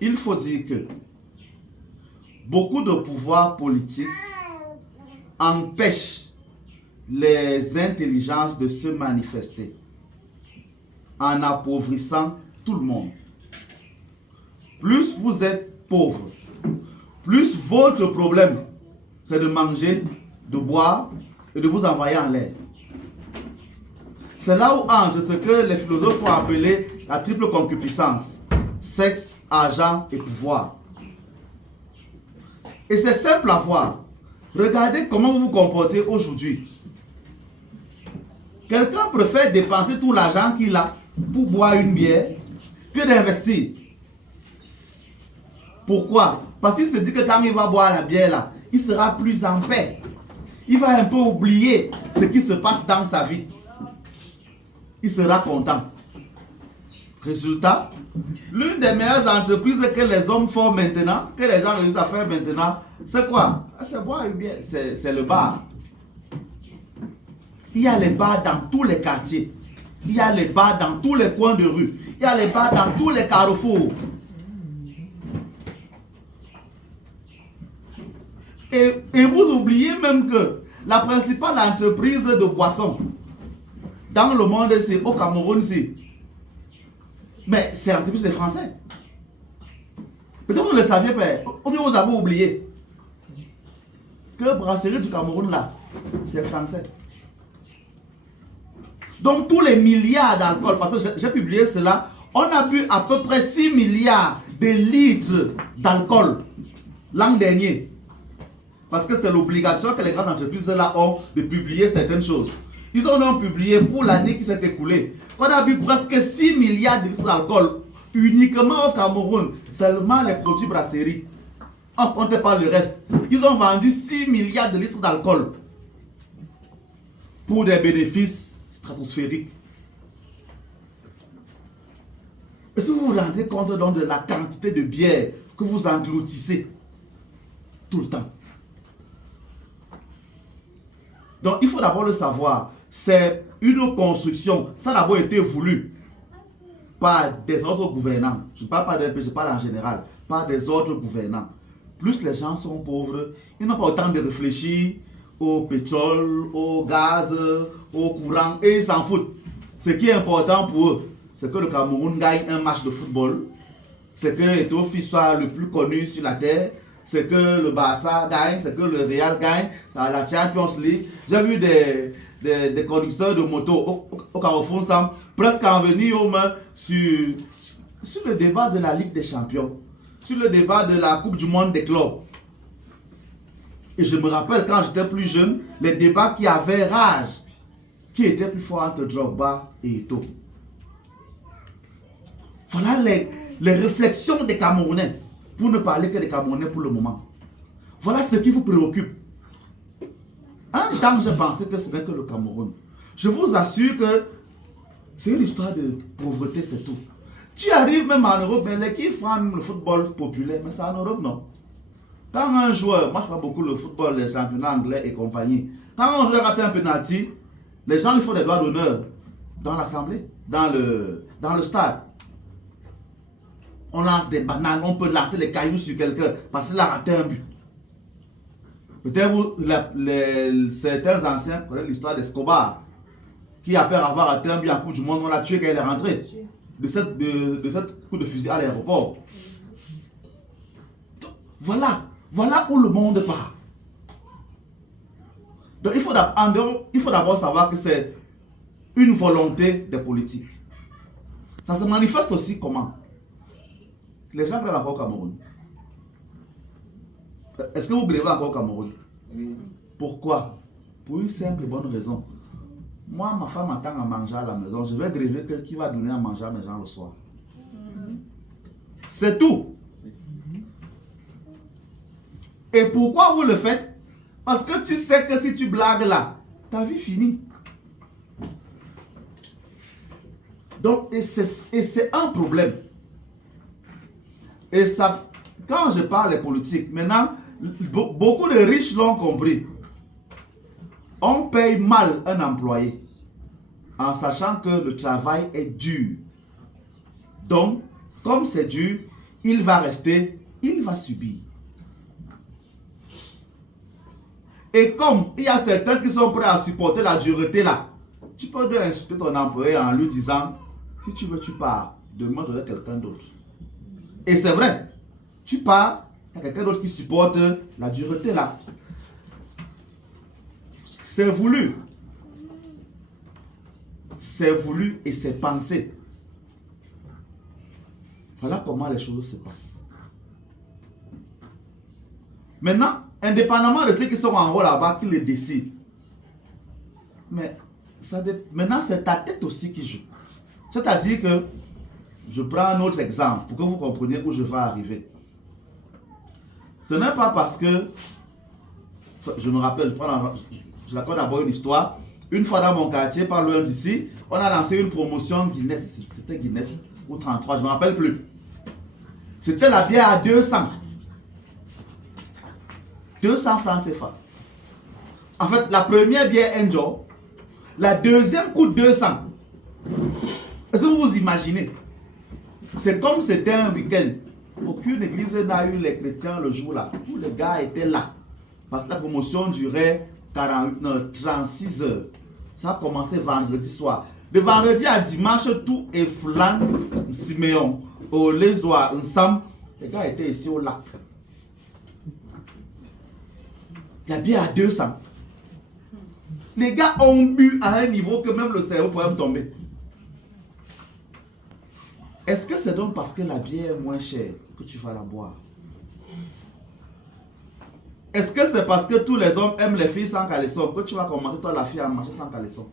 il faut dire que beaucoup de pouvoirs politiques empêchent les intelligences de se manifester en appauvrissant tout le monde. Plus vous êtes pauvre, plus votre problème, c'est de manger, de boire et de vous envoyer en l'air. C'est là où entre ce que les philosophes ont appelé la triple concupiscence: sexe, argent et pouvoir. Et c'est simple à voir. Regardez comment vous vous comportez aujourd'hui. Quelqu'un préfère dépenser tout l'argent qu'il a pour boire une bière que d'investir. Pourquoi? Parce qu'il se dit que quand il va boire la bière là, il sera plus en paix. Il va un peu oublier ce qui se passe dans sa vie. Il sera content. Résultat, l'une des meilleures entreprises que les hommes font maintenant, que les gens réussissent à faire maintenant, c'est quoi? C'est boire une bière, c'est le bar. Il y a les bars dans tous les quartiers. Il y a les bars dans tous les coins de rue. Il y a les bars dans tous les carrefours. Et vous oubliez même que la principale entreprise de boissons dans le monde, c'est au Cameroun, c'est. Mais c'est l'entreprise des Français. Peut-être que vous ne le saviez pas, ou bien vous avez oublié que Brasserie du Cameroun, là, c'est français. Donc tous les milliards d'alcool, parce que j'ai publié cela, on a bu à peu près 6 milliards de litres d'alcool l'an dernier. Parce que c'est l'obligation que les grandes entreprises là ont de publier certaines choses. Ils ont donc publié pour l'année qui s'est écoulée qu'on a bu presque 6 milliards de litres d'alcool uniquement au Cameroun, seulement les produits brasseries. On ne compte pas le reste. Ils ont vendu 6 milliards de litres d'alcool pour des bénéfices stratosphériques. Est-ce que vous vous rendez compte donc de la quantité de bière que vous engloutissez tout le temps? Donc il faut d'abord le savoir, c'est une construction, ça a d'abord été voulu par des autres gouvernants. Je ne parle pas d'un peu, je parle en général, par des autres gouvernants. Plus les gens sont pauvres, ils n'ont pas autant de réfléchir au pétrole, au gaz, au courant, et ils s'en foutent. Ce qui est important pour eux, c'est que le Cameroun gagne un match de football, c'est que Eto'o soit le plus connu sur la terre, c'est que le Barça gagne, c'est que le Real gagne, c'est la Champions League. J'ai vu des conducteurs de moto au Carrefour Sam presque en venir aux mains sur le débat de la Ligue des Champions, sur le débat de la Coupe du Monde des clubs. Et je me rappelle quand j'étais plus jeune, les débats qui avaient rage, qui étaient plus forts entre Drogba et Eto'o. Voilà les réflexions des Camerounais, pour ne parler que des Camerounais pour le moment. Voilà ce qui vous préoccupe. Un temps, je pensais que ce n'est que le Cameroun. Je vous assure que c'est une histoire de pauvreté, c'est tout. Tu arrives même en Europe, mais les qui font le football populaire, mais c'est en Europe, non. Quand un joueur, moi je vois beaucoup le football, les championnats anglais et compagnie, quand un joueur rate un penalty, les gens lui font des doigts d'honneur dans l'assemblée, dans le stade. On lance des bananes, on peut lancer les cailloux sur quelqu'un parce qu'il a raté un but. Peut-être certains anciens connaissent l'histoire d'Escobar, qui après avoir raté un but en Coupe du Monde, on l'a tué quand il est rentré de cette coup de fusil à l'aéroport. Voilà où le monde part. Donc il faut d'abord savoir que c'est une volonté des politiques. Ça se manifeste aussi comment? Les gens grèvent encore au Cameroun. Est-ce que vous grèvez encore au Cameroun? Oui. Pourquoi? Pour une simple et bonne raison. Moi, ma femme attend à manger à la maison. Je vais gréver que qui va donner à manger à mes gens le soir. C'est tout. Et pourquoi vous le faites? Parce que tu sais que si tu blagues là, ta vie finit. Donc, et c'est un problème. Et ça, quand je parle des politiques, maintenant, beaucoup de riches l'ont compris. On paye mal un employé en sachant que le travail est dur. Donc, comme c'est dur, il va rester, il va subir. Et comme il y a certains qui sont prêts à supporter la dureté là, tu peux lui insulter ton employé en lui disant, si tu veux, tu pars, demande-le à quelqu'un d'autre. Et c'est vrai, tu pars, il y a quelqu'un d'autre qui supporte la dureté là. C'est voulu. C'est voulu et c'est pensé. Voilà comment les choses se passent. Maintenant, indépendamment de ceux qui sont en haut là-bas, qui le décident. Mais maintenant, c'est ta tête aussi qui joue. C'est-à-dire que, je prends un autre exemple pour que vous compreniez où je vais arriver. Ce n'est pas parce que, je me rappelle, je raconte d'abord une histoire. Une fois dans mon quartier, pas loin d'ici, on a lancé une promotion Guinness. C'était Guinness ou 33, je ne me rappelle plus. C'était la bière à 200. 200 francs CFA. En fait, la première bière Enjoy, la deuxième coûte 200. Est-ce que vous vous imaginez? C'est comme c'était un week-end. Aucune église n'a eu les chrétiens le jour-là. Tous les gars étaient là. Parce que la promotion durait 36 heures. Ça a commencé vendredi soir. De vendredi à dimanche, tout est flan, Siméon, au Lézois, ensemble. Les gars étaient ici au lac. La bière à 200. Les gars ont bu à un niveau que même le cerveau pourrait me tomber. Est-ce que c'est donc parce que la bière est moins chère que tu vas la boire? Est-ce que c'est parce que tous les hommes aiment les filles sans caleçon que tu vas commencer toi la fille à marcher sans caleçon?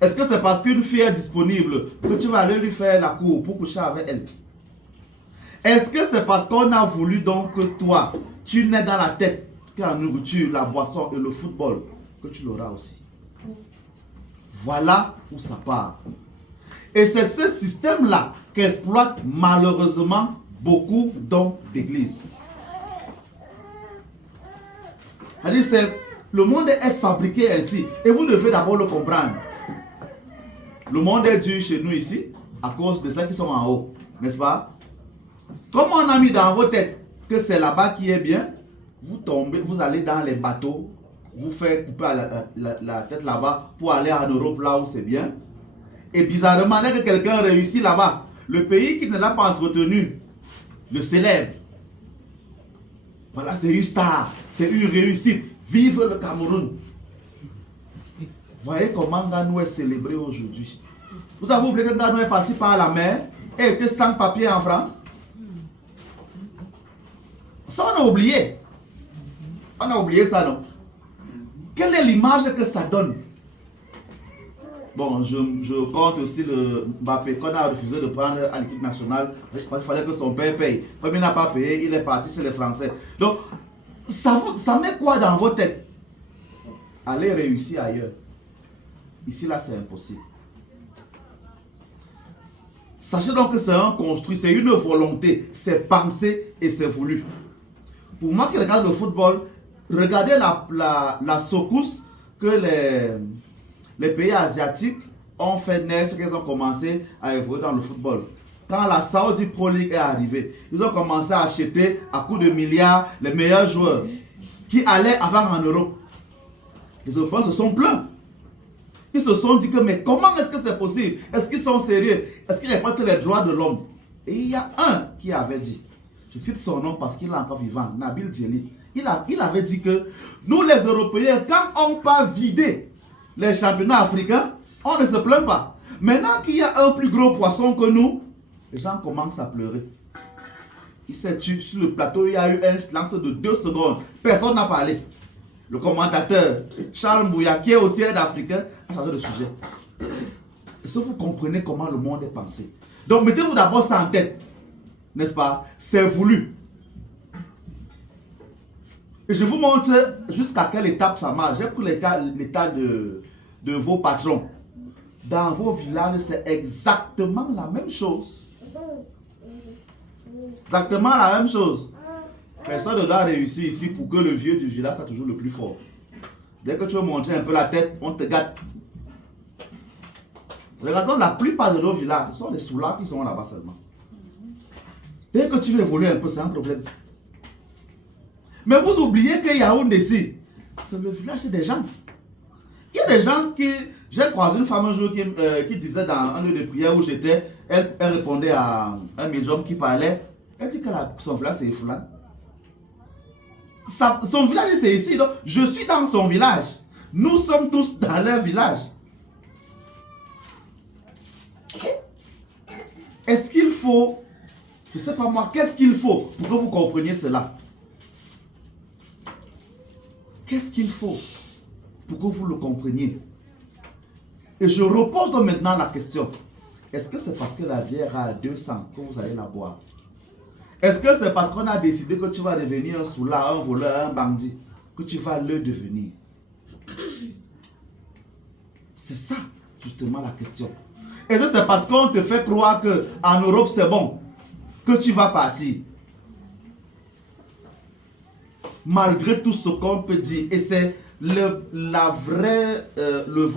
Est-ce que c'est parce qu'une fille est disponible que tu vas aller lui faire la cour pour coucher avec elle? Est-ce que c'est parce qu'on a voulu donc que toi, tu n'aies dans la tête que la nourriture, la boisson et le football, que tu l'auras aussi? Voilà où ça part. Et c'est ce système-là qu'exploitent malheureusement beaucoup d'hommes d'église. C'est-à-dire, le monde est fabriqué ainsi. Et vous devez d'abord le comprendre. Le monde est dur chez nous ici, à cause de ceux qui sont en haut. N'est-ce pas? Comme on a mis dans vos têtes que c'est là-bas qui est bien, vous tombez, vous allez dans les bateaux, vous faites couper la tête là-bas pour aller en Europe là où c'est bien. Et bizarrement, dès que quelqu'un réussit là-bas, le pays qui ne l'a pas entretenu le célèbre. Voilà, c'est une star, c'est une réussite. Vive le Cameroun. Voyez comment Nganou est célébré aujourd'hui. Vous avez oublié que Nganou est parti par la mer et était sans papier en France? Ça, on a oublié. On a oublié ça, non? Quelle est l'image que ça donne? Bon, je compte aussi le Mbappé qu'on a refusé de prendre à l'équipe nationale parce qu'il fallait que son père paye. Comme il n'a pas payé, il est parti chez les Français. Donc, ça met quoi dans vos têtes? Allez réussir ailleurs. Ici, là, c'est impossible. Sachez donc que c'est un construit, c'est une volonté, c'est pensé et c'est voulu. Pour moi qui regarde le football, regardez la secousse que les pays asiatiques ont fait naître, qu'ils ont commencé à évoluer dans le football. Quand la Saudi Pro League est arrivée, ils ont commencé à acheter à coups de milliards les meilleurs joueurs qui allaient avant en Europe. Les Européens se sont plaints. Ils se sont dit que mais comment est-ce que c'est possible? Est-ce qu'ils sont sérieux? Est-ce qu'ils respectent les droits de l'homme? Et il y a un qui avait dit, je cite son nom parce qu'il est encore vivant, Nabil Djellit. Il avait dit que nous les Européens, quand on pas vidé les championnats africains, on ne se plaint pas. Maintenant qu'il y a un plus gros poisson que nous, les gens commencent à pleurer. Il s'est tué sur le plateau, il y a eu un silence de 2 secondes. Personne n'a parlé. Le commentateur Charles Mbouya, qui est aussi aide africain, a changé de sujet. Et si vous comprenez comment le monde est pensé. Donc mettez-vous d'abord ça en tête. N'est-ce pas? C'est voulu. Et je vous montre jusqu'à quelle étape ça marche. J'ai pris l'état de vos patrons. Dans vos villages, c'est exactement la même chose. Exactement la même chose. Personne ne doit réussir ici pour que le vieux du village soit toujours le plus fort. Dès que tu veux montrer un peu la tête, on te gâte. Regardons la plupart de nos villages, ce sont des soulards qui sont là-bas seulement. Dès que tu veux évoluer un peu, c'est un problème. Mais vous oubliez que Yaoundé ici, c'est le village des gens. Il y a des gens qui... J'ai croisé une femme un jour qui disait dans un lieu de prière où j'étais, elle répondait à un médium qui parlait. Elle dit que son village c'est Foulan. Son village c'est ici. Donc je suis dans son village. Nous sommes tous dans leur village. Est-ce qu'il faut, je ne sais pas moi, qu'est-ce qu'il faut pour que vous compreniez cela? Qu'est-ce qu'il faut pour que vous le compreniez? Et je repose donc maintenant la question. Est-ce que c'est parce que la bière a 200 que vous allez la boire? Est-ce que c'est parce qu'on a décidé que tu vas devenir un soulard, un voleur, un bandit, que tu vas le devenir? C'est ça, justement, la question. Est-ce que c'est parce qu'on te fait croire qu'en Europe c'est bon, que tu vas partir? Malgré tout ce qu'on peut dire, et c'est le vrai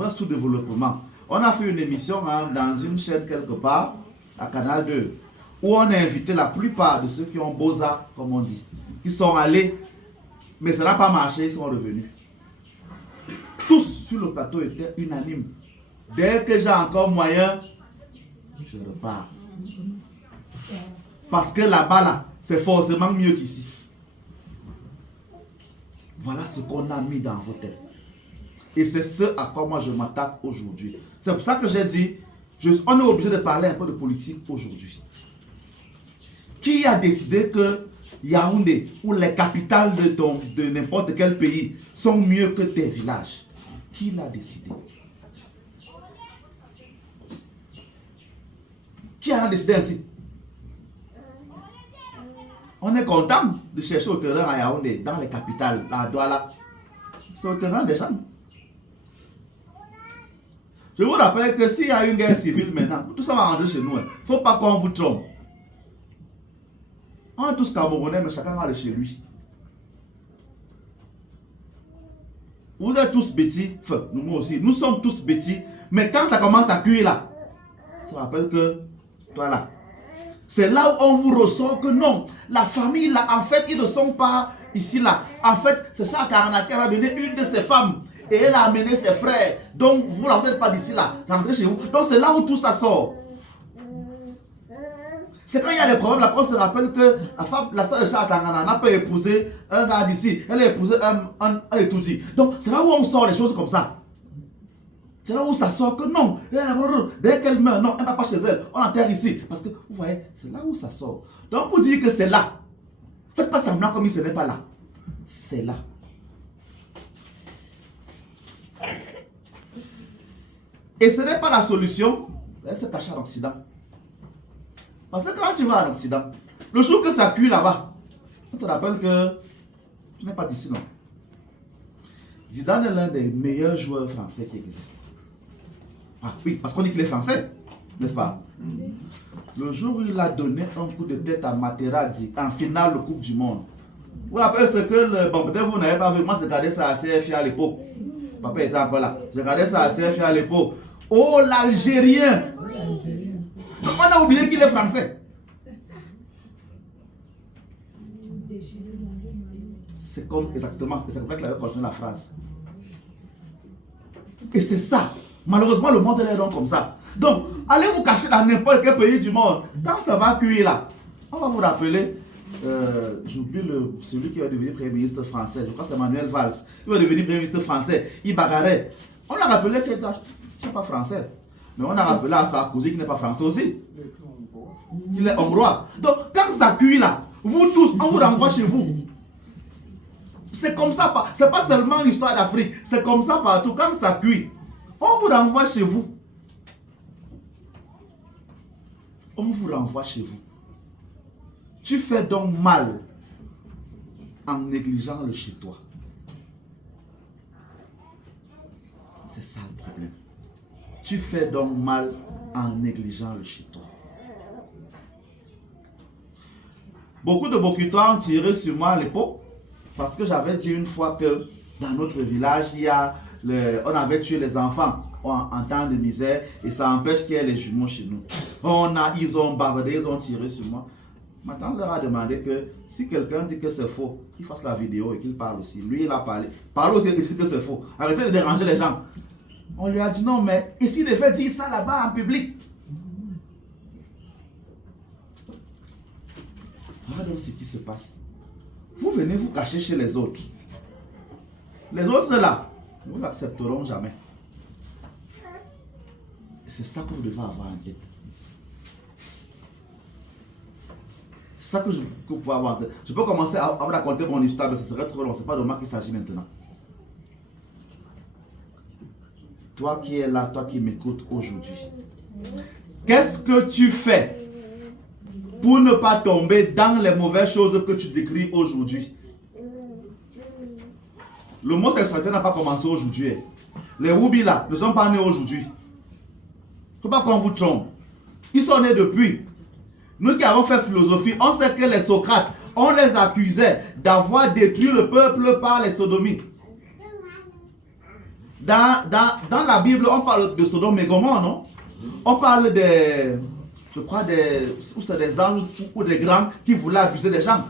sous-développement. On a fait une émission dans une chaîne quelque part, à Canal 2, où on a invité la plupart de ceux qui ont Beaux-Arts, comme on dit, qui sont allés, mais ça n'a pas marché, ils sont revenus. Tous sur le plateau étaient unanimes. Dès que j'ai encore moyen, je repars. Parce que là-bas, là, c'est forcément mieux qu'ici. Voilà ce qu'on a mis dans vos têtes. Et c'est ce à quoi moi je m'attaque aujourd'hui. C'est pour ça que j'ai dit, on est obligé de parler un peu de politique aujourd'hui. Qui a décidé que Yaoundé ou les capitales de n'importe quel pays sont mieux que tes villages? Qui l'a décidé? Qui a décidé ainsi? On est content de chercher au terrain à Yaoundé, dans les capitales, à Douala. C'est au terrain des gens. Je vous rappelle que s'il y a une guerre civile maintenant, tout ça va rentrer chez nous. Il ne faut pas qu'on vous trompe. On est tous Camerounais, mais chacun va aller chez lui. Vous êtes tous bêtis, enfin, nous aussi, nous sommes tous bêtis, mais quand ça commence à cuire là, ça rappelle que, toi là, c'est là où on vous ressort que non, la famille là, en fait, ils ne sont pas ici là. En fait, c'est Charles Karana qui a amené une de ses femmes et elle a amené ses frères. Donc, vous n'êtes pas d'ici là, rentrez chez vous. Donc, c'est là où tout ça sort. C'est quand il y a des problèmes, là, qu'on se rappelle que la sœur de Charles Karana n'a pas épousé un gars d'ici, elle a épousé un étoudi. Donc, c'est là où on sort les choses comme ça. C'est là où ça sort que non, dès qu'elle meurt, non, elle ne va pas chez elle, on enterre ici. Parce que, vous voyez, c'est là où ça sort. Donc, pour dire que c'est là, faites pas semblant comme si ce n'est pas là. C'est là. Et ce n'est pas la solution, elle se cache en Occident. Parce que quand tu vas en Occident, le jour que ça cuit là-bas, on te rappelle que tu n'es pas d'ici, non. Zidane est l'un des meilleurs joueurs français qui existent. Ah oui, parce qu'on dit qu'il est français, n'est-ce pas? Le jour où il a donné un coup de tête à Materazzi en finale de Coupe du Monde. Vous vous rappelez ce que bon, peut-être vous n'avez pas vu, moi je regardais ça à CFI à l'époque. Papa était encore là. Je regardais ça à CFI à l'époque. Oh, l'Algérien! On a oublié qu'il est français. C'est comme exactement qu'il avait continué la phrase. Et c'est ça. Malheureusement, le monde est donc comme ça. Donc, allez vous cacher dans n'importe quel pays du monde. Quand ça va cuire là, on va vous rappeler, j'oublie celui qui va devenir Premier ministre français, je crois que c'est Manuel Valls. Il va devenir Premier ministre français, il bagarrait. On a rappelé qu'il n'est pas français. Mais on a rappelé à Sarkozy qui n'est pas français aussi. Il est hongrois. Donc, quand ça cuit là, vous tous, on vous renvoie chez vous. C'est comme ça, c'est pas seulement l'histoire d'Afrique, c'est comme ça partout. Quand ça cuit, on vous renvoie chez vous. On vous renvoie chez vous. Tu fais donc mal en négligeant le chez toi. C'est ça le problème. Tu fais donc mal en négligeant le chez toi. Beaucoup de Bokitois ont tiré sur moi à l'époque parce que j'avais dit une fois que dans notre village, on avait tué les enfants en temps de misère et ça empêche qu'il y ait les jumeaux chez nous. Ils ont bavardé, ils ont tiré sur moi. Ma tante leur a demandé que si quelqu'un dit que c'est faux, qu'il fasse la vidéo et qu'il parle aussi. Lui, il a parlé. Parle aussi et dit que c'est faux. Arrêtez de déranger les gens. On lui a dit non, mais ici, il devait dire ça là-bas en public. Voilà donc ce qui se passe. Vous venez vous cacher chez les autres. Les autres là, nous n'accepterons jamais. C'est ça que vous devez avoir en tête. C'est ça que vous pouvez avoir en tête. Je peux commencer à vous raconter mon histoire, mais ce serait trop long. Ce n'est pas de moi qu'il s'agit maintenant. Toi qui es là, toi qui m'écoutes aujourd'hui, qu'est-ce que tu fais pour ne pas tomber dans les mauvaises choses que tu décris aujourd'hui? Le mot sexualité n'a pas commencé aujourd'hui. Les Woubi là ne sont pas nés aujourd'hui. Il ne faut pas qu'on vous trompe. Ils sont nés depuis. Nous qui avons fait philosophie, on sait que les Socrates, on les accusait d'avoir détruit le peuple par les sodomies. Dans la Bible, on parle de Sodome et Gomorrhe, non? On parle des, je crois, des anges ou des grands qui voulaient abuser des gens.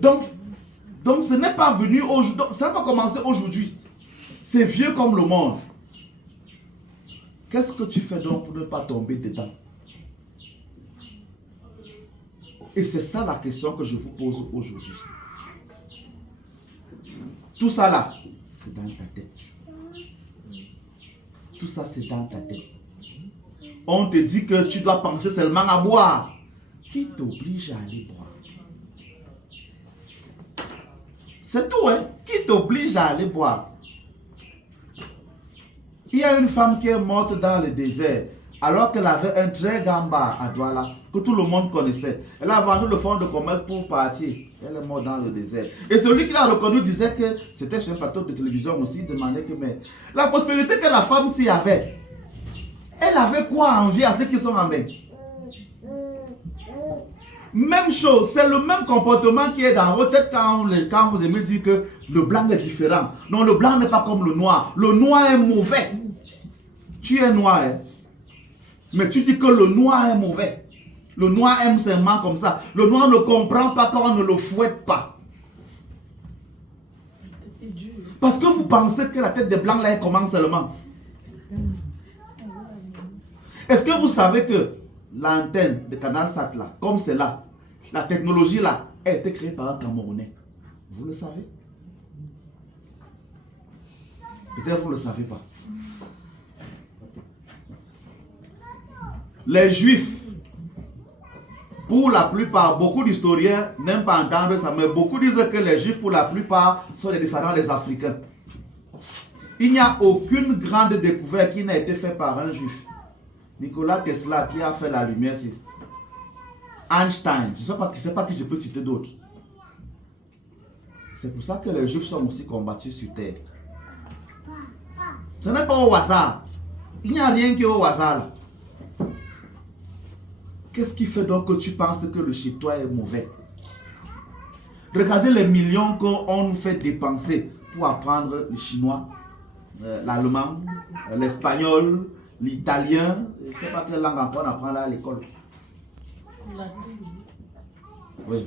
Donc ce n'est pas venu aujourd'hui, ça n'a pas commencé aujourd'hui. C'est vieux comme le monde. Qu'est-ce que tu fais donc pour ne pas tomber dedans? Et c'est ça la question que je vous pose aujourd'hui. Tout ça là, c'est dans ta tête. Tout ça, c'est dans ta tête. On te dit que tu dois penser seulement à boire. Qui t'oblige à aller boire? C'est tout, hein? Qui t'oblige à aller boire? Il y a une femme qui est morte dans le désert alors qu'elle avait un très grand bar à Douala que tout le monde connaissait. Elle a vendu le fonds de commerce pour partir. Elle est morte dans le désert. Et celui qui l'a reconnu disait que c'était sur un plateau de télévision aussi, demandait que mais la prospérité que la femme s'y avait, elle avait quoi à envier à ceux qui sont en main? Même chose, c'est le même comportement qui est dans votre tête quand vous aimez dire que le blanc est différent. Non, le blanc n'est pas comme le noir. Le noir est mauvais. Tu es noir, hein? Mais tu dis que le noir est mauvais. Le noir aime seulement comme ça. Le noir ne comprend pas quand on ne le fouette pas. Parce que vous pensez que la tête des blancs là, elle commence seulement. Est-ce que vous savez que l'antenne de Canal Sat là, comme c'est là, la technologie là, a été créée par un Camerounais? Vous le savez? Peut-être vous ne le savez pas. Les Juifs, pour la plupart, beaucoup d'historiens n'aiment pas entendre ça, mais beaucoup disent que les Juifs, pour la plupart, sont les descendants des Africains. Il n'y a aucune grande découverte qui n'a été faite par un Juif. Nikola Tesla qui a fait la lumière, c'est Einstein. Je ne sais pas qui je peux citer d'autres. C'est pour ça que les Juifs sont aussi combattus sur terre. Ce n'est pas au hasard. Il n'y a rien qui est au hasard là. Qu'est-ce qui fait donc que tu penses que le chez toi est mauvais? Regardez les millions qu'on nous fait dépenser pour apprendre le chinois, l'allemand, l'espagnol, l'italien. Je ne sais pas quelle langue encore on apprend là à l'école. Oui,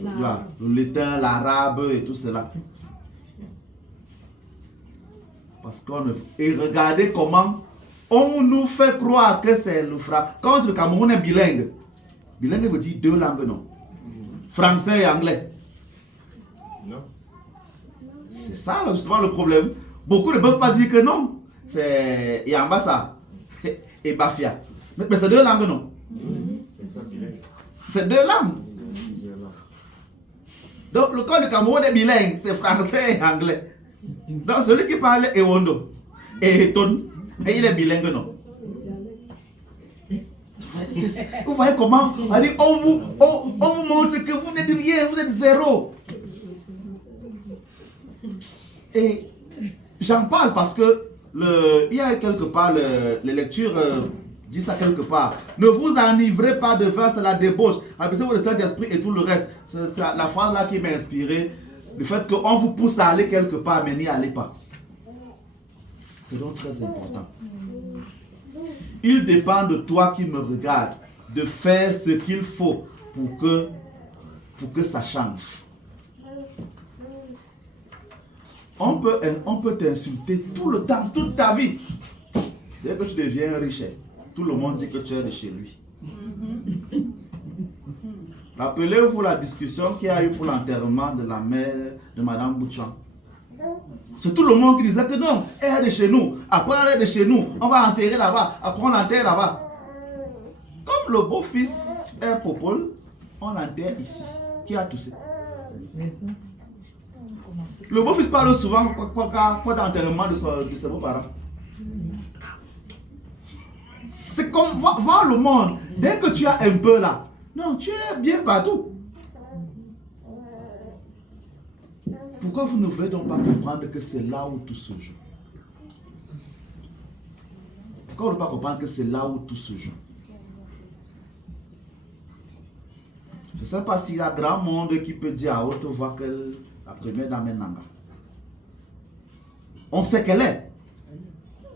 le latin, l'arabe et tout cela. Parce qu'on et regardez comment on nous fait croire que c'est le français. Quand le Cameroun est bilingue, bilingue veut dire deux langues, non? Français et anglais. Non. C'est ça justement le problème. Beaucoup ne peuvent pas dire que non. C'est Yambasa et Bafia. Mais c'est deux langues, non? C'est deux langues. Donc le cas du Cameroun est bilingue, c'est français et anglais. Donc celui qui parle Ewondo et Eton, et il est bilingue, non? Vous voyez comment on vous montre que vous n'êtes rien, vous êtes zéro. Et j'en parle parce que il y a quelque part, les lectures disent ça quelque part. Ne vous enivrez pas de vin, c'est la débauche. Abaissez-vous le Saint-Esprit et tout le reste. C'est la phrase là qui m'a inspiré. Le fait qu'on vous pousse à aller quelque part, mais n'y allez pas. C'est donc très important. Il dépend de toi qui me regarde de faire ce qu'il faut pour que pour que ça change. On peut t'insulter tout le temps, toute ta vie. Dès que tu deviens riche, tout le monde dit que tu es de chez lui. Rappelez-vous la discussion qu'il y a eu pour l'enterrement de la mère de Madame Bouchan. C'est tout le monde qui disait que non, elle est de chez nous. Après, elle est de chez nous. On va enterrer là-bas. Après, on l'enterre là-bas. Comme le beau-fils est popole, on l'enterre ici. Qui a toussé? Le beau-fils parle souvent quoi d'enterrement de ses beaux-parents. C'est comme voir le monde. Dès que tu as un peu là, non, tu es bien partout. Pourquoi vous ne voulez donc pas comprendre que c'est là où tout se joue? Pourquoi vous ne voulez pas comprendre que c'est là où tout se joue? Je ne sais pas s'il y a grand monde qui peut dire à haute voix que la première dame est Nanga. On sait qu'elle est.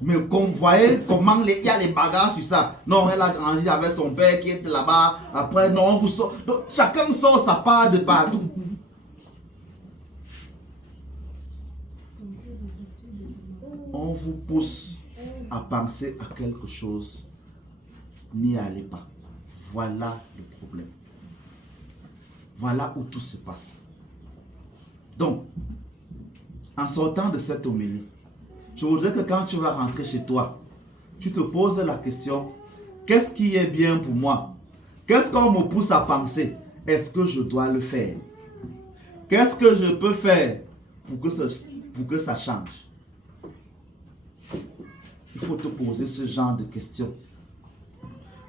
Mais qu'on voyait comment il y a les bagarres sur ça. Non, elle a grandi avec son père qui était là-bas. Après, non, on vous sort. Donc, chacun sort sa part de partout. On vous pousse à penser à quelque chose. N'y allez pas. Voilà le problème. Voilà où tout se passe. Donc, en sortant de cette homélie, je voudrais que quand tu vas rentrer chez toi, tu te poses la question, qu'est-ce qui est bien pour moi? Qu'est-ce qu'on me pousse à penser? Est-ce que je dois le faire? Qu'est-ce que je peux faire pour que ça change? Il faut te poser ce genre de questions.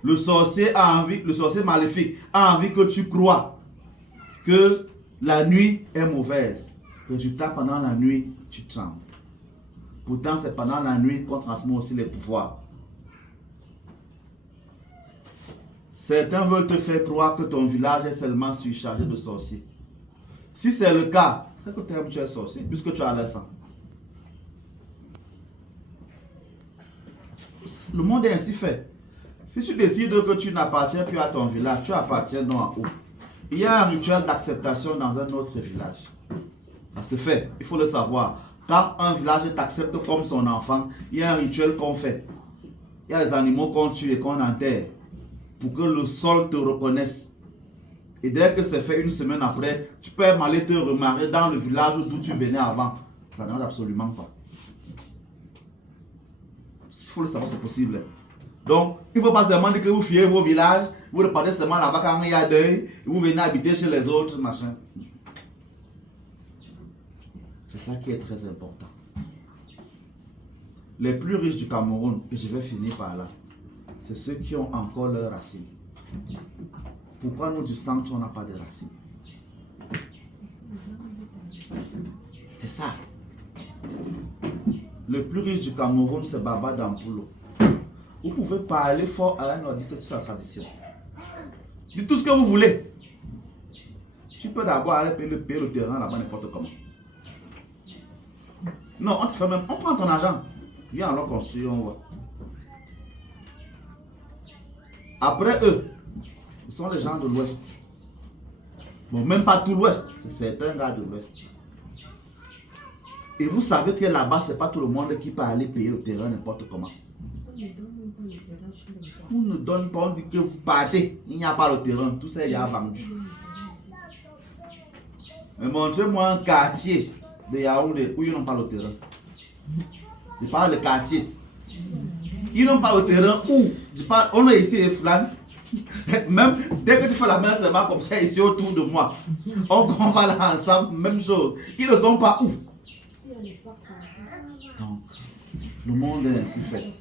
Le sorcier maléfique a envie que tu crois que la nuit est mauvaise. Résultat, pendant la nuit, tu trembles. Pourtant, c'est pendant la nuit qu'on transmet aussi les pouvoirs. Certains veulent te faire croire que ton village est seulement surchargé de sorciers. Si c'est le cas, c'est que tu es sorcier, puisque tu as le sang. Le monde est ainsi fait. Si tu décides que tu n'appartiens plus à ton village, tu appartiens non à où? Il y a un rituel d'acceptation dans un autre village. Ça se fait, il faut le savoir. Quand un village t'accepte comme son enfant, il y a un rituel qu'on fait. Il y a des animaux qu'on tue et qu'on enterre pour que le sol te reconnaisse. Et dès que c'est fait une semaine après, tu peux aller te remarier dans le village d'où tu venais avant. Ça n'arrange absolument pas. Il faut le savoir, c'est possible. Donc, il ne faut pas seulement dire que vous fiez vos villages, vous repartez seulement là-bas quand il y a deuil, et vous venez habiter chez les autres, machin. C'est ça qui est très important. Les plus riches du Cameroun, et je vais finir par là, c'est ceux qui ont encore leurs racines. Pourquoi nous du centre, on n'a pas de racines? C'est ça. Le plus riche du Cameroun, c'est Baba Dampulo. Vous pouvez parler fort à un auditeur de sa tradition. Dites tout ce que vous voulez. Tu peux d'abord aller payer le terrain là-bas n'importe comment. Non, on te fait même, on prend ton argent. Viens alors construire, on voit. Après eux, ils sont les gens de l'Ouest. Bon, même pas tout l'Ouest, c'est certains gars de l'Ouest. Et vous savez que là-bas, ce n'est pas tout le monde qui peut aller payer le terrain n'importe comment. On ne donne pas, on dit que vous partez, il n'y a pas le terrain, tout ça il y a vendu. Mais montrez-moi un quartier de Yaoundé où ils n'ont pas le terrain. Je parle de quartier. Ils n'ont pas le terrain où, je parle, on est ici et Flan. Même dès que tu fais la main seulement comme ça ici autour de moi, on va là ensemble, même chose. Ils ne sont pas où. Donc, le monde est ainsi fait.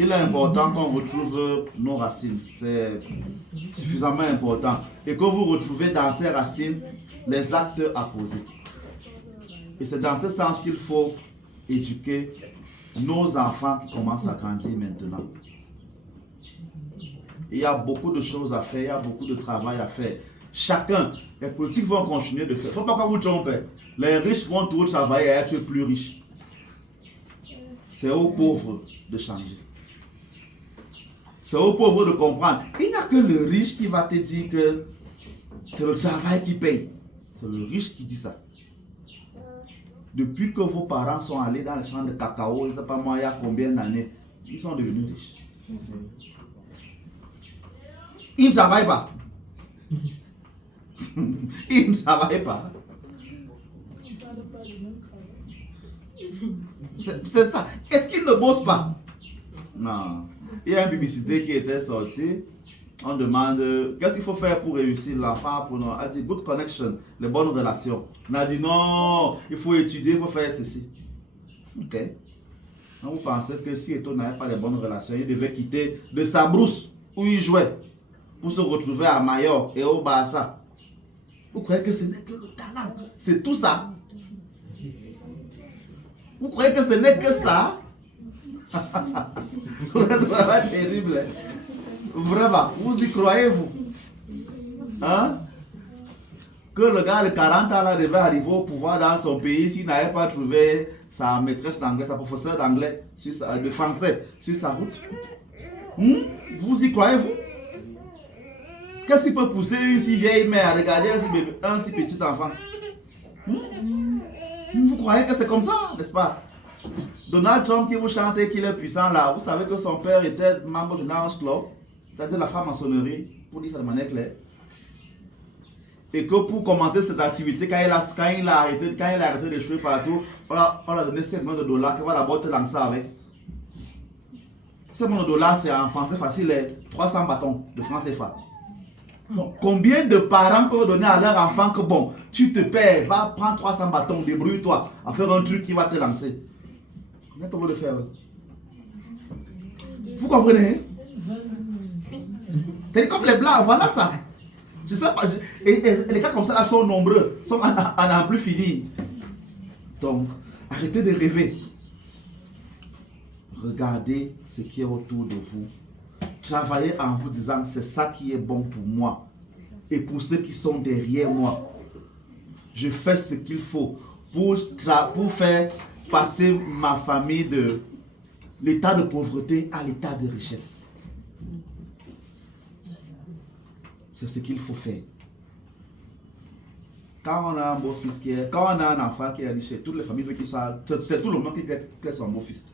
Il est important qu'on retrouve nos racines. C'est suffisamment important. Et que vous retrouvez dans ces racines les actes à poser. Et c'est dans ce sens qu'il faut éduquer nos enfants qui commencent à grandir maintenant. Il y a beaucoup de choses à faire, il y a beaucoup de travail à faire. Chacun, les politiques vont continuer de faire. Il ne faut pas qu'on vous trompe. Les riches vont toujours travailler à être plus riches. C'est aux pauvres de changer. C'est aux pauvres de comprendre. Il n'y a que le riche qui va te dire que C'est le travail qui paye. C'est le riche qui dit ça. Depuis que vos parents sont allés dans les champs de cacao, je ne sais pas moi, il y a combien d'années, ils sont devenus riches. Ils ne travaillent pas. Ils ne travaillent pas. C'est ça. Est-ce qu'ils ne bossent pas? Non. Il y a une publicité qui était sortie. On demande qu'est-ce qu'il faut faire pour réussir. L'enfant a dit good connection, les bonnes relations. On a dit non, il faut étudier, il faut faire ceci. Ok. Donc vous pensez que si Eto'o n'avait pas les bonnes relations, il devait quitter de sa brousse où il jouait pour se retrouver à Majorque et au Barça. Vous croyez que ce n'est que le talent? C'est tout ça? Vous croyez que ce n'est que ça? Vous êtes vraiment terrible. Vraiment, vous y croyez-vous? Hein? Que le gars de 40 ans là devait arriver au pouvoir dans son pays s'il n'avait pas trouvé sa maîtresse d'anglais, sa professeure d'anglais, de français sur sa route? Vous y croyez-vous? Qu'est-ce qui peut pousser une si vieille mère à regarder un si petit enfant? Vous croyez que c'est comme ça, n'est-ce pas? Donald Trump qui vous chante qu'il est puissant là, vous savez que son père était membre du Lions Club, c'est-à-dire la franc-maçonnerie, pour dire ça de manière claire. Et que pour commencer ses activités, quand il a arrêté de jouer partout, on a donné 5 millions de dollars qu'il va d'abord te lancer avec. 5 millions de dollars, c'est en français facile, 300 bâtons de francs CFA. Donc, combien de parents peuvent donner à leur enfant que bon, tu te perds, va prendre 300 bâtons, débrouille-toi à faire un truc qui va te lancer? Combien tu veux le faire? Vous comprenez? C'est comme les blancs, voilà ça. Je sais pas, et les cas comme ça là sont nombreux, sont à n'en plus finir. Donc, arrêtez de rêver. Regardez ce qui est autour de vous. Travaillez en vous disant c'est ça qui est bon pour moi et pour ceux qui sont derrière moi. Je fais ce qu'il faut pour faire passer ma famille de l'état de pauvreté à l'état de richesse. C'est ce qu'il faut faire. Quand on a un beau-fils quand on a un enfant qui est riche, toutes les familles veulent qu'il soit, c'est tout le monde qui est son beau-fils.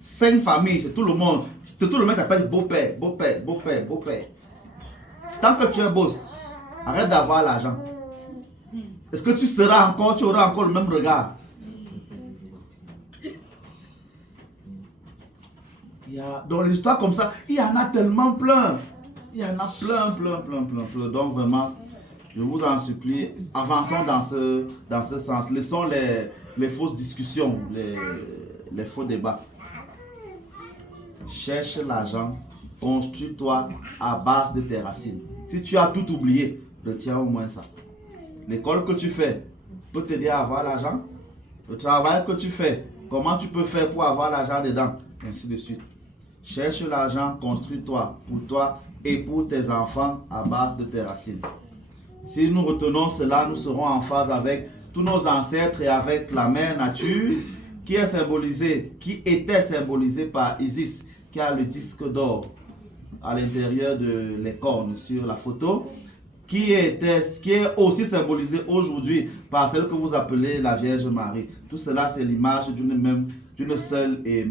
5 familles, c'est tout le monde. Tout le monde t'appelle beau-père, beau-père, beau-père, beau-père. Tant que tu es boss, arrête d'avoir l'argent. Est-ce que tu auras encore le même regard? Dans les histoires comme ça, il y en a tellement plein. Il y en a plein. Donc vraiment, je vous en supplie, avançons dans ce sens. Laissons les fausses discussions, les faux débats. Cherche l'argent, construis-toi à base de tes racines. Si tu as tout oublié, retiens au moins ça. L'école que tu fais peut t'aider à avoir l'argent. Le travail que tu fais, comment tu peux faire pour avoir l'argent dedans, ainsi de suite. Cherche l'argent, construis-toi pour toi et pour tes enfants à base de tes racines. Si nous retenons cela, nous serons en phase avec tous nos ancêtres et avec la mère nature qui était symbolisée par Isis, qui a le disque d'or à l'intérieur de les cornes sur la photo, qui est aussi symbolisée aujourd'hui par celle que vous appelez la Vierge Marie. Tout cela, c'est l'image d'une seule et